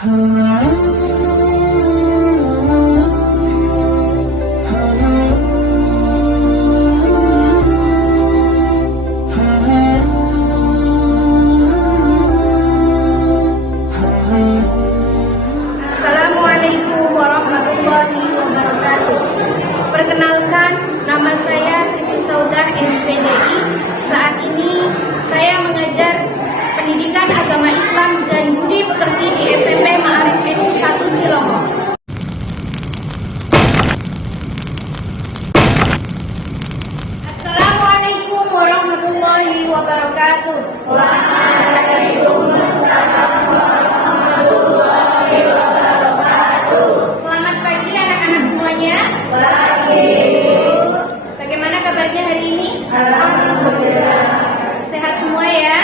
Assalamualaikum warahmatullahi wabarakatuh. Perkenalkan, nama saya Siti Saudah SPDI. Saat ini saya mengajar pendidikan agama Islam dan budi pekerti di SMP Ma'arif N 1 Cilongok. Assalamualaikum warahmatullahi wabarakatuh. Waalaikumsalam warahmatullahi wabarakatuh. Selamat pagi anak-anak semuanya. Pagi. Bagaimana kabarnya hari ini? Alhamdulillah. Sehat semua ya?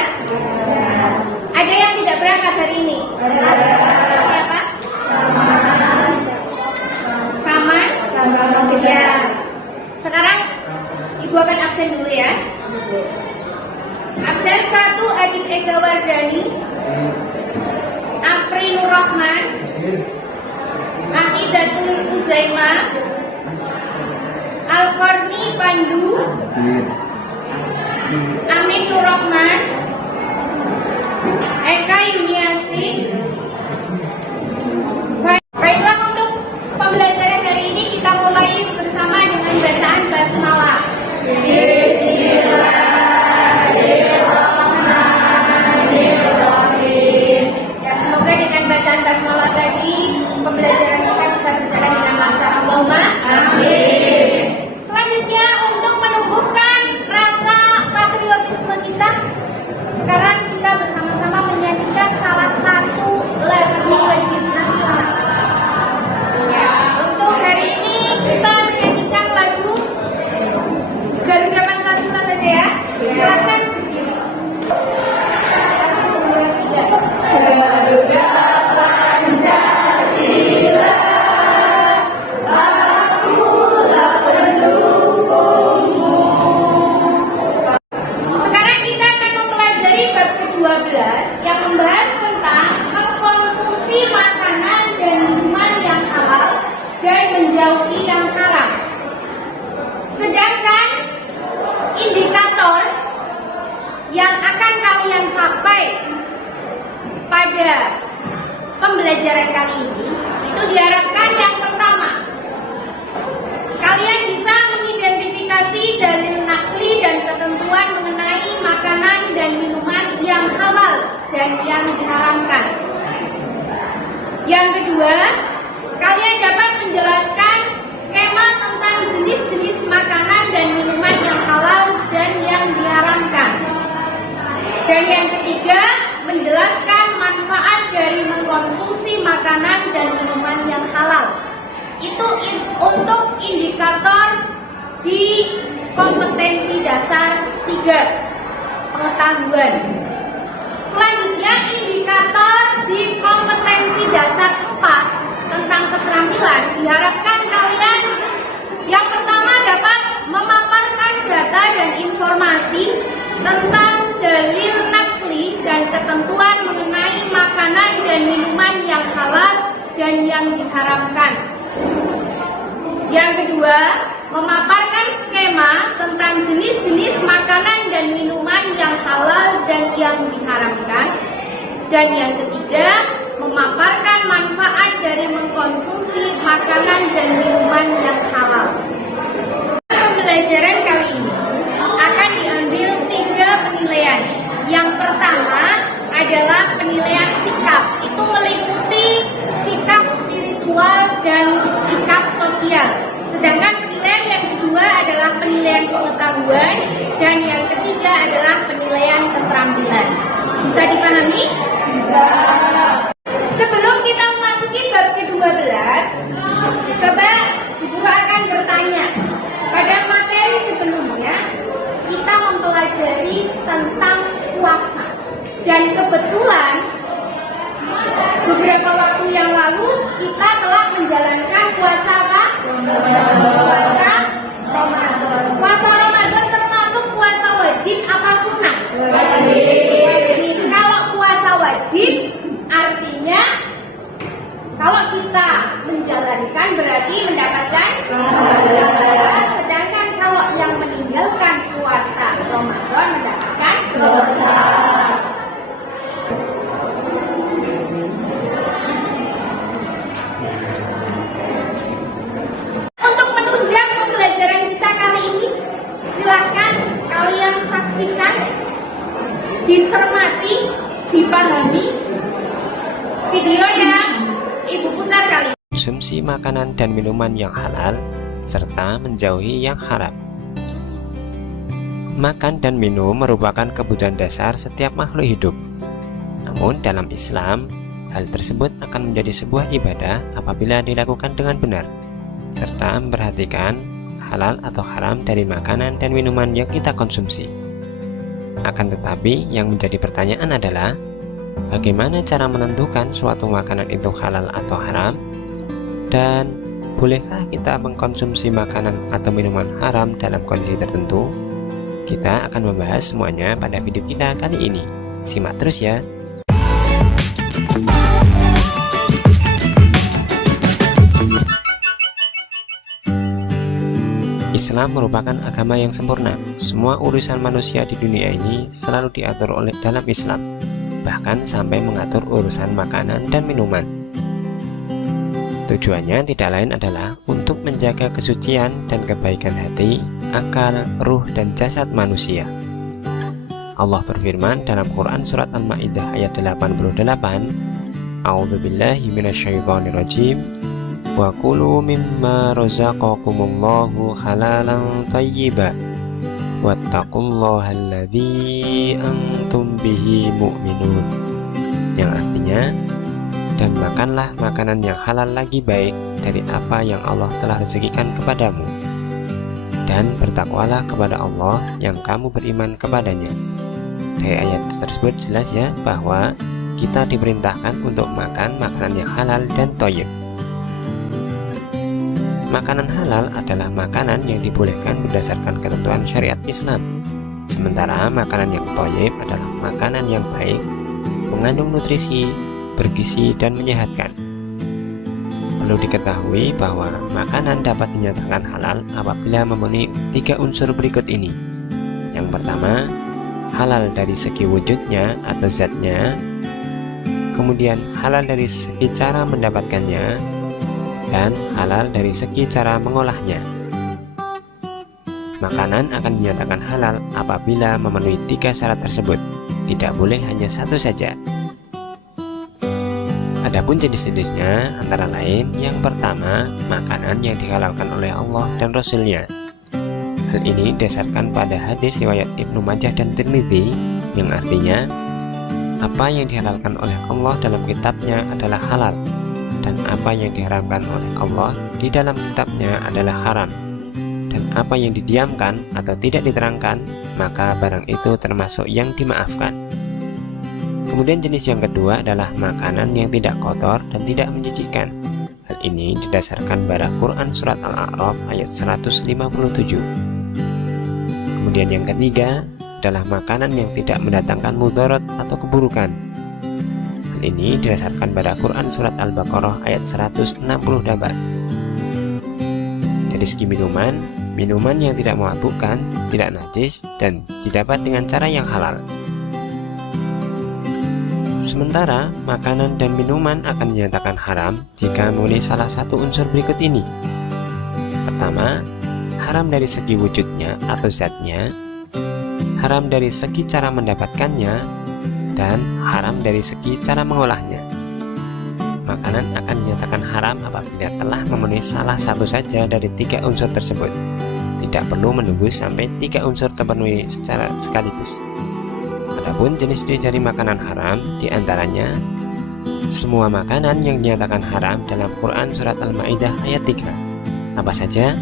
Ada yang tidak berangkat hari ini? Siapa? Kaman? Ya. Sekarang Ibu akan absen dulu ya. Absen 1 Adib Ega Wardani, Afri Nur Rahman, Ahidatul Uzaimah, Al-Qarni Pandu, Amin Nur Rahman, Eka Yuniasi. Baiklah, untuk pembelajaran hari ini kita mulai bersama dengan bacaan basmalah. Bismillahirrahmanirrahim. Ya, semoga dengan bacaan basmalah tadi pembelajaran kita bisa berjalan dengan lancar. Allahumma amin. Selanjutnya, untuk menumbuhkan rasa patriotisme kita, sekarang kita bersama-sama menyanyikan salah satu lagu wajib nasional. Ya, untuk hari ini kita menyanyikan lagu Garuda Pancasila saja ya. Silakan berdiri. 1, 2, 3. Garuda Pancasila, akulah pendukungmu. Sekarang kita akan mempelajari bab ke-12 yang membahas tentang mengkonsumsi makanan dan minuman yang halal dan menjauhi yang haram. Sedangkan indikator yang akan kalian capai pada pembelajaran kali ini itu diharapkan yang pertama, kalian bisa mengidentifikasi dalil nakli dan ketentuan mengenai makanan dan minuman yang halal dan yang diharamkan. Yang kedua, kalian dapat menjelaskan skema tentang jenis-jenis makanan dan minuman yang halal dan yang diharamkan. Dan yang ketiga, menjelaskan manfaat dari mengkonsumsi makanan dan minuman yang halal. Itu untuk indikator di kompetensi dasar 3, pengetahuan. Selanjutnya, indikator di kompetensi dasar 4 tentang keterampilan, diharapkan kalian yang pertama dapat memaparkan data dan informasi tentang dalil nakli dan ketentuan mengenai makanan dan minuman yang halal dan yang diharamkan. Yang kedua, memaparkan skema tentang jenis-jenis makanan dan minuman yang halal dan yang diharamkan. Dan yang ketiga, memaparkan manfaat dari mengkonsumsi makanan dan minuman yang halal. Pembelajaran kali ini akan diambil 3 penilaian. Yang pertama adalah penilaian sikap. Itu meliputi sikap spiritual dan sikap sosial. Sedangkan penilaian yang kedua adalah penilaian pengetahuan dan yang ketiga adalah penilaian keterampilan. Bisa dipahami? Bisa. Sebelum kita memasuki bab ke-12, coba Ibu akan bertanya. Pada materi sebelumnya, kita mempelajari tentang puasa. Dan kebetulan, beberapa waktu yang lalu, kita telah menjalankan puasa apa? Puasa Ramadan. Puasa Ramadan termasuk puasa wajib apa sunnah? Wajib. Kalau puasa wajib, artinya berarti mendapatkan sedangkan kalau yang meninggalkan puasa Ramadan mendapatkan dosa. Untuk menunjang pembelajaran kita kali ini, silahkan kalian saksikan, dicermati, dipahami video yang Ibu putar kali ini. Konsumsi makanan dan minuman yang halal serta menjauhi yang haram. Makan dan minum merupakan kebutuhan dasar setiap makhluk hidup. Namun dalam Islam, hal tersebut akan menjadi sebuah ibadah apabila dilakukan dengan benar, serta memperhatikan halal atau haram dari makanan dan minuman yang kita konsumsi. Akan tetapi, yang menjadi pertanyaan adalah, bagaimana cara menentukan suatu makanan itu halal atau haram? Dan bolehkah kita mengkonsumsi makanan atau minuman haram dalam kondisi tertentu? Kita akan membahas semuanya pada video kita kali ini. Simak terus ya. Islam merupakan agama yang sempurna. Semua urusan manusia di dunia ini selalu diatur oleh dalam Islam, bahkan sampai mengatur urusan makanan dan minuman. Tujuannya tidak lain adalah untuk menjaga kesucian dan kebaikan hati, akal, ruh, dan jasad manusia. Allah berfirman dalam Quran Surat Al-Ma'idah ayat 88, A'udzubillahi minasyaitonirrajim, wa kulu mimma razaqakumullahu halalan thayyiba wattaqullaha alladzi antum bihi mu'minun, yang artinya, dan makanlah makanan yang halal lagi baik dari apa yang Allah telah rezekikan kepadamu, dan bertakwalah kepada Allah yang kamu beriman kepadanya. Dari ayat tersebut jelas ya bahwa kita diperintahkan untuk makan makanan yang halal dan thayyib. Makanan halal adalah makanan yang dibolehkan berdasarkan ketentuan syariat Islam. Sementara makanan yang thayyib adalah makanan yang baik, mengandung nutrisi, bergizi, dan menyehatkan. Perlu diketahui bahwa makanan dapat dinyatakan halal apabila memenuhi 3 unsur berikut ini. Yang pertama, halal dari segi wujudnya atau zatnya, kemudian halal dari segi cara mendapatkannya, dan halal dari segi cara mengolahnya. Makanan akan dinyatakan halal apabila memenuhi 3 syarat tersebut, tidak boleh hanya satu saja. Adapun jenis-jenisnya antara lain, yang pertama, makanan yang dihalalkan oleh Allah dan Rasul-Nya. Hal ini didasarkan pada hadis riwayat Ibnu Majah dan Tirmidzi, yang artinya, apa yang dihalalkan oleh Allah dalam kitabnya adalah halal, dan apa yang diharamkan oleh Allah di dalam kitabnya adalah haram, dan apa yang didiamkan atau tidak diterangkan, maka barang itu termasuk yang dimaafkan. Kemudian jenis yang kedua adalah makanan yang tidak kotor dan tidak menjijikkan. Hal ini didasarkan pada Quran Surat Al-A'raf ayat 157. Kemudian yang ketiga adalah makanan yang tidak mendatangkan mudarat atau keburukan. Hal ini didasarkan pada Quran Surat Al-Baqarah ayat 168. Dari segi minuman yang tidak memabukkan, tidak najis, dan didapat dengan cara yang halal. Sementara makanan dan minuman akan dinyatakan haram jika memenuhi salah satu unsur berikut ini. Pertama, haram dari segi wujudnya atau zatnya, haram dari segi cara mendapatkannya, dan haram dari segi cara mengolahnya. Makanan akan dinyatakan haram apabila telah memenuhi salah satu saja dari 3 unsur tersebut. Tidak perlu menunggu sampai 3 unsur terpenuhi secara sekaligus. Adapun jenis-jenis dari makanan haram diantaranya semua makanan yang dinyatakan haram dalam Quran Surat Al-Ma'idah ayat 3. Apa saja?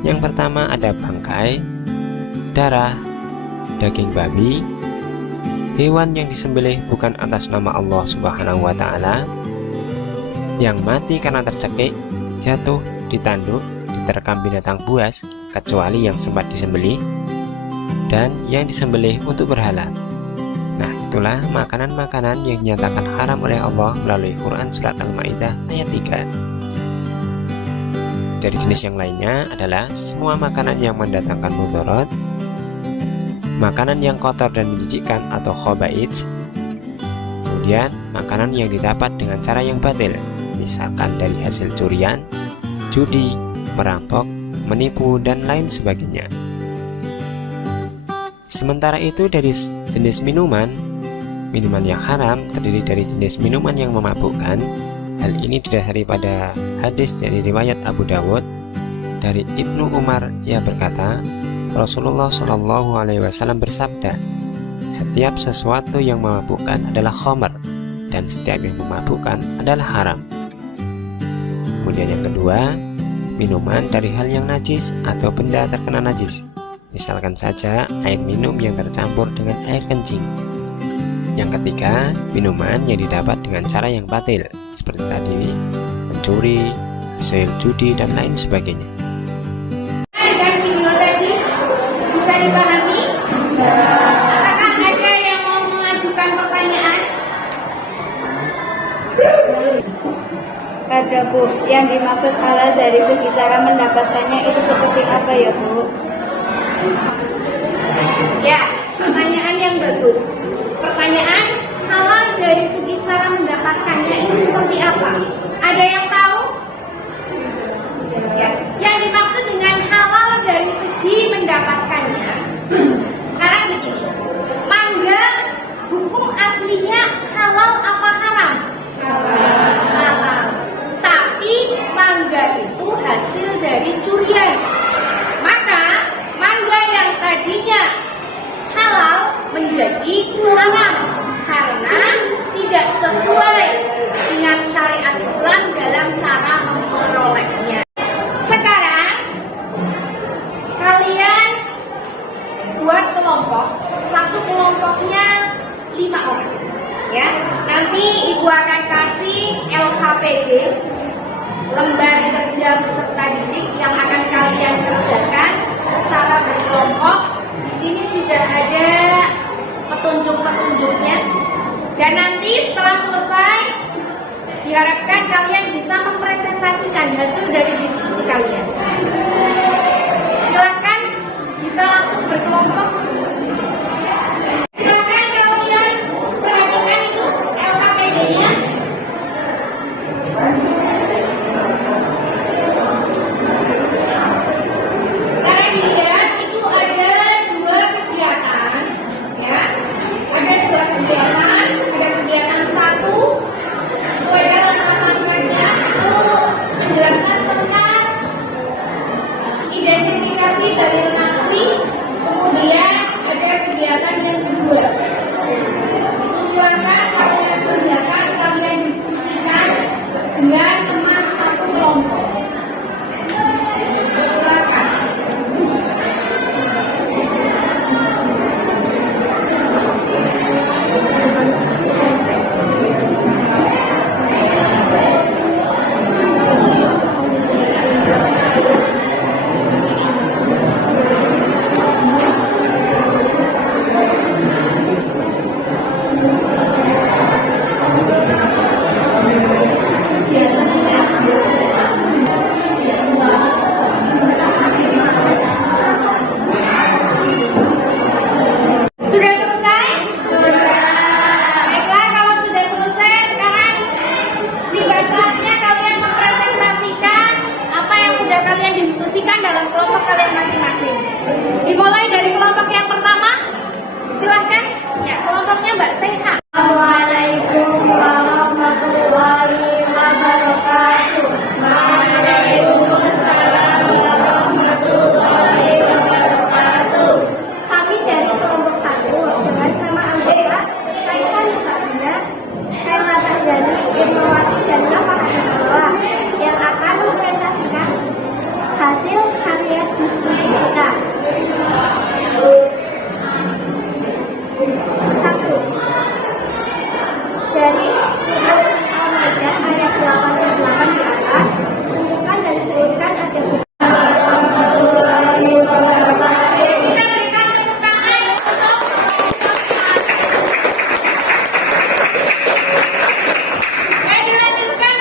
Yang pertama ada bangkai, darah, daging babi, hewan yang disembelih bukan atas nama Allah Subhanahu wa Ta'ala, yang mati karena tercekik, jatuh, ditanduk, diterkam binatang buas kecuali yang sempat disembelih, dan yang disembelih untuk berhala. Nah, itulah makanan-makanan yang dinyatakan haram oleh Allah melalui Quran Surat Al-Ma'idah ayat 3. dari jenis yang lainnya adalah semua makanan yang mendatangkan mudarat, makanan yang kotor dan menjijikkan atau khaba'its, kemudian makanan yang didapat dengan cara yang batil, misalkan dari hasil curian, judi, merampok, menipu, dan lain sebagainya. Sementara itu dari jenis minuman yang haram terdiri dari jenis minuman yang memabukkan. Hal ini didasari pada hadis dari riwayat Abu Dawud dari Ibnu Umar. Ia berkata, Rasulullah Shallallahu Alaihi Wasallam bersabda, setiap sesuatu yang memabukkan adalah khamar dan setiap yang memabukkan adalah haram. Kemudian yang kedua, minuman dari hal yang najis atau benda terkena najis, misalkan saja air minum yang tercampur dengan air kencing. Yang ketiga, minuman yang didapat dengan cara yang batil, seperti tadi mencuri, hasil judi, dan lain sebagainya. Dengan video tadi bisa dipahami? Apakah ada yang mau mengajukan pertanyaan? Ada Bu, yang dimaksud halal dari segi cara mendapatkannya itu seperti apa ya Bu? Ya, pertanyaan yang bagus. Pertanyaan halal dari segi cara mendapatkannya itu seperti apa? Ada yang tahu? Ya, yang dimaksud dengan halal dari segi mendapatkannya. Sekarang begini, mangga hukum aslinya halal apa haram? Halal. Tapi mangga itu hasil dari curian. Maka mangga yang tadinya halal menjadi haram karena tidak sesuai dengan syariat Islam dalam cara memperolehnya. Sekarang kalian buat kelompok, satu kelompoknya 5 orang, ya. Nanti ibu akan kasih LKPD, lembar kerja peserta didik yang akan kalian kerjakan secara berkelompok. Di sini sudah ada petunjuk-petunjuknya, dan nanti setelah selesai diharapkan kalian bisa mempresentasikan hasil dari diskusi kalian. Silakan bisa langsung berkelompok. Silakan kalian perhatikan itu LKPD-nya. Sekarang dilihat itu ada 2 kegiatan, ya. Ada 2 kegiatan. Ada kegiatan 1 itu adalah melakukannya itu penjelasan tentang identifikasi dalil naqli. Kemudian ada kegiatan yang kedua. Silakan kalian kerjakan, kalian diskusikan dengan teman satu kelompok. Silakan. Sudah selesai? Sudah. Baiklah, kalau sudah selesai, sekarang tiba saatnya kalian mempresentasikan apa yang sudah kalian diskusikan dalam kelompok kalian masing-masing. Dimulai dari kelompok yang pertama. Silahkan. Ya, kelompoknya Mbak Seha. Assalamualaikum warahmatullahi wabarakatuh. Waalaikumsalam warahmatullahi wabarakatuh. Kami dari kelompok 1 dengan nama anggota saya Nisabila, Kaila Sarjani, Irmawati, dan Rahmatullah yang akan mempresentasikan hasil karya diskusi kita. 1. Dari Quran Al-Maidah ayat 88 di atas, tentukan dan sebutkan ada Kita berikan tepuk tangan untuk dilanjutkan.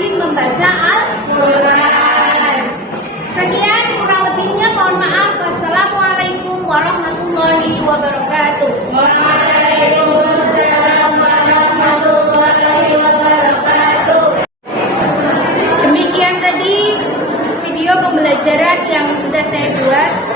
rajin membaca Al-Quran. Sekian kurang lebihnya, mohon maaf. Wassalamualaikum warahmatullahi wabarakatuh. Waalaikumsalam warahmatullahi wabarakatuh. Demikian tadi video pembelajaran yang sudah saya buat.